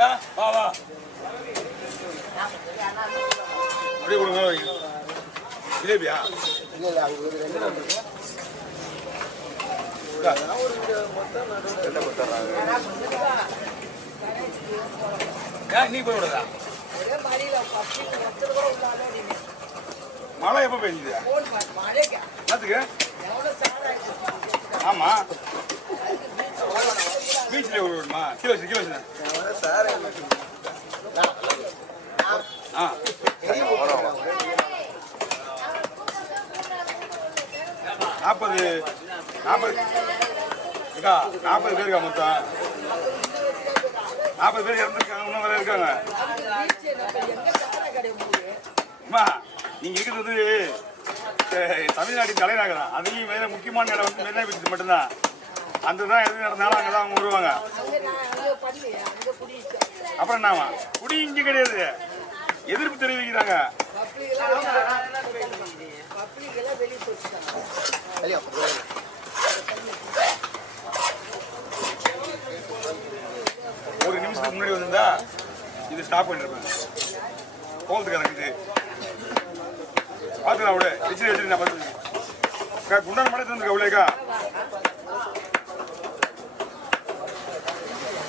வா வா அப்படியே கொடுங்க ஜிலேபியா நீ போய் விடுதா மழை எப்போ பெஞ்சுது என்னத்துக்கு ஆமா பீச்சில் விடுமா கிலோ கிலோ ஆ 40 பேருக்கா மொத்தம் 40 பேர் இறந்துருக்காங்க இன்னும் வேற இருக்காங்க அம்மா நீங்க இருக்கிறது தமிழ்நாட்டின் தலைநகரம் அதையும் வேற முக்கியமான இடம் வந்து மெரினா பீச் மட்டும்தான் அந்த தான் எது நடந்தாலும் அங்கதான் அவங்க வருவாங்க அப்புறம் என்னவா குடி இங்க கிடையாது எதிர்ப்பு தெரிவிக்கிறாங்க ஒரு நிமிஷத்துக்கு முன்னாடி வந்திருந்தா இது ஸ்டாப் பண்ணிருப்பேன் போகிறதுக்கு எனக்கு பார்த்துக்கலாம் விட வச்சு வச்சுட்டு நான் பார்த்து குண்டான மடை தந்துருக்கா அவ்வளோக்கா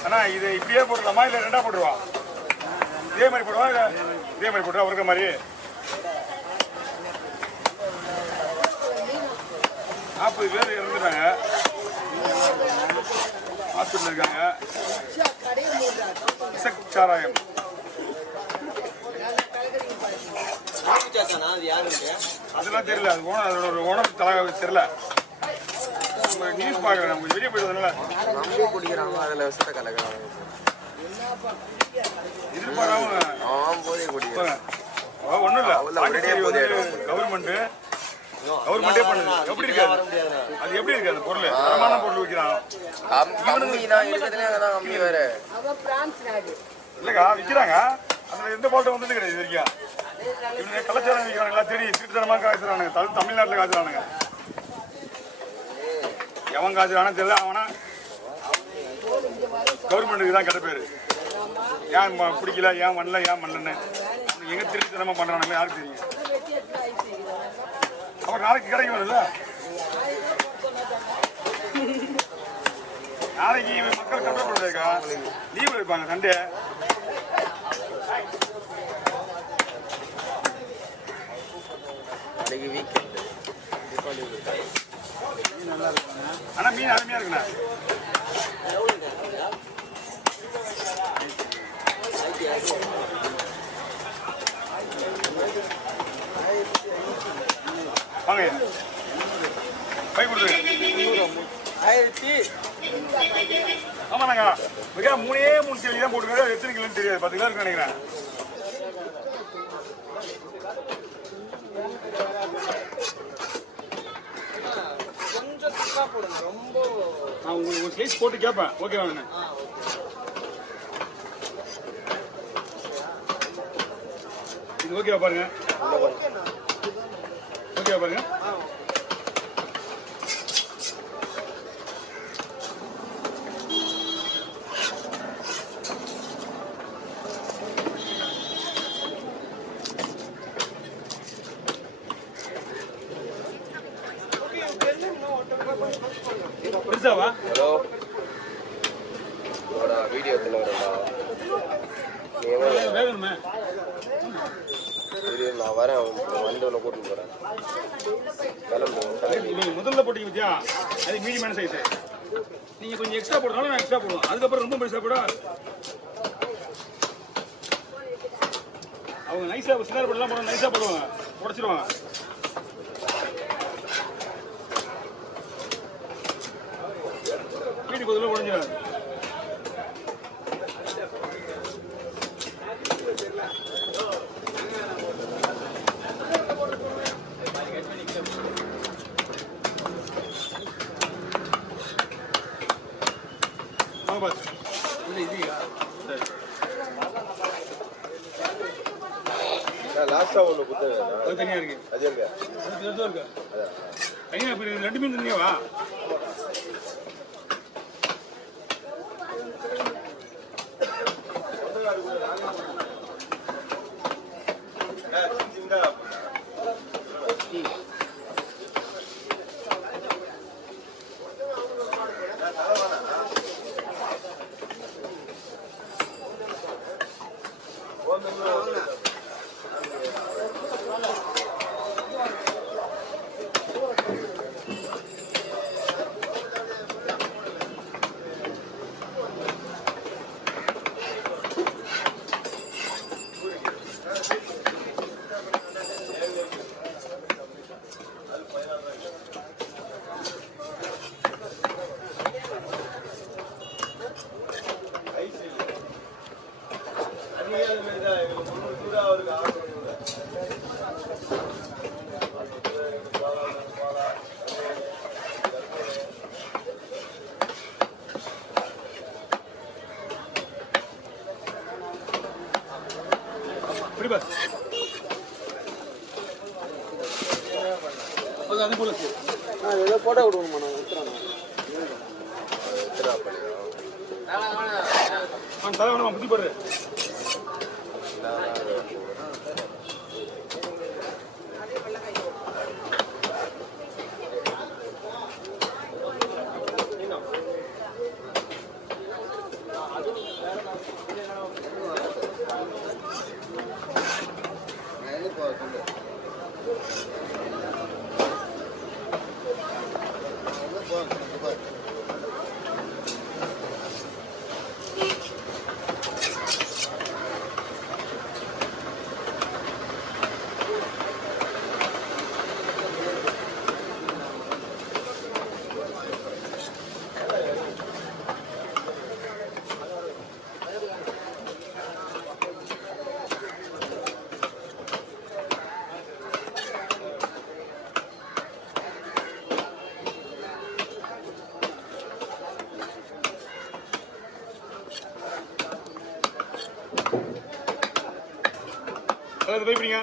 அண்ணா இதை இப்படியே போட்டுடலாமா இல்லை ரெண்டா போட்டுருவா இதே மாதிரி போடுவா இல்லை இதே மாதிரி போட்டுருவா ஒருக்க மாதிரி 40 பேர் இறந்துட்டாங்க ஹாஸ்பிட்டல் இருக்காங்க சாராயம் அதெல்லாம் தெரியல அது ஓனர் அதோட ஒரு ஓனர் தலை தெரியல நியூஸ் பார்க்குறேன் நம்ம வெளியே போயிடுறதுனால குடிக்கிறாங்க அதில் விஷத்தை கலக்கிறாங்க எதிர்பாராம ஒன்றும் இல்லை கவர்மெண்ட்டு கவர்மெண்டே பண்ணுது எப்படி இருக்காது அது எப்படி இருக்காது பொருள் தரமான பொருள் விற்கிறான் இல்லைக்கா விற்கிறாங்க அதில் எந்த பால்ட்டும் வந்தது கிடையாது இது வரைக்கும் இவங்க கலாச்சாரம் விற்கிறாங்களா தெரியும் திருத்தனமாக காய்ச்சுறானுங்க தமிழ்நாட்டில் காய்ச்சுறானுங்க எவன் காய்ச்சுறானு தெரியல அவனா கவர்மெண்ட்டுக்கு தான் கெட்ட பேர் ஏன் பிடிக்கல ஏன் பண்ணல ஏன் பண்ணலன்னு எங்கே திருத்தனமாக பண்ணுறானுங்க யாருக்கு தெரியும் அப்புறம் நாளைக்கு கிடைக்கும் வரும்ல நாளைக்கு மக்கள் கண்ட்ரோல் பண்ணுறதுக்கா லீவ் வைப்பாங்க சண்டே ஆனால் மீன் அருமையாக இருக்குண்ணா வாங்க பை கொடுத்துருங்க 1000 ஆமாண்ணாங்க மிக 3 கேள்வி தான் போட்டுருக்காரு எத்தனை கிலோன்னு தெரியாது 10 கிலோ இருக்கு நினைக்கிறேன் நான் உங்களுக்கு ஒரு சைஸ் போட்டு கேட்பேன் ஓகேவா இது ஓகேவா பாருங்க ஓகேவா பாருங்க ஹலோ வீடியோ வேணுமே நான் வரேன் வந்து ஒன்று கூட்டிட்டு போறேன் நீங்க முதல்ல போட்டீங்க பத்தியா அது மீடியமான சைஸ் நீங்க கொஞ்சம் எக்ஸ்ட்ரா போடுறதால நான் எக்ஸ்ட்ரா போடுவோம் அதுக்கப்புறம் ரொம்ப பெருசா போட அவங்க நைஸா சின்ன போடலாம் போட நைஸா போடுவாங்க உடைச்சிருவாங்க வீட்டுக்கு பதிலாக உடஞ்சிடாது லாஸ்டா ஒன்று கொடுத்தது அது தனியாக இருக்கு அது இருக்கா அது இருக்கா தனியாக ரெண்டு மீன் தனியாவா இப்படி பாரு. அது போல ஏதோ போட்டோ கொடுக்கணுமா நான் விட்டுறேன் தலை வேணுமா புத்தி போடுற பயப்படுங்க.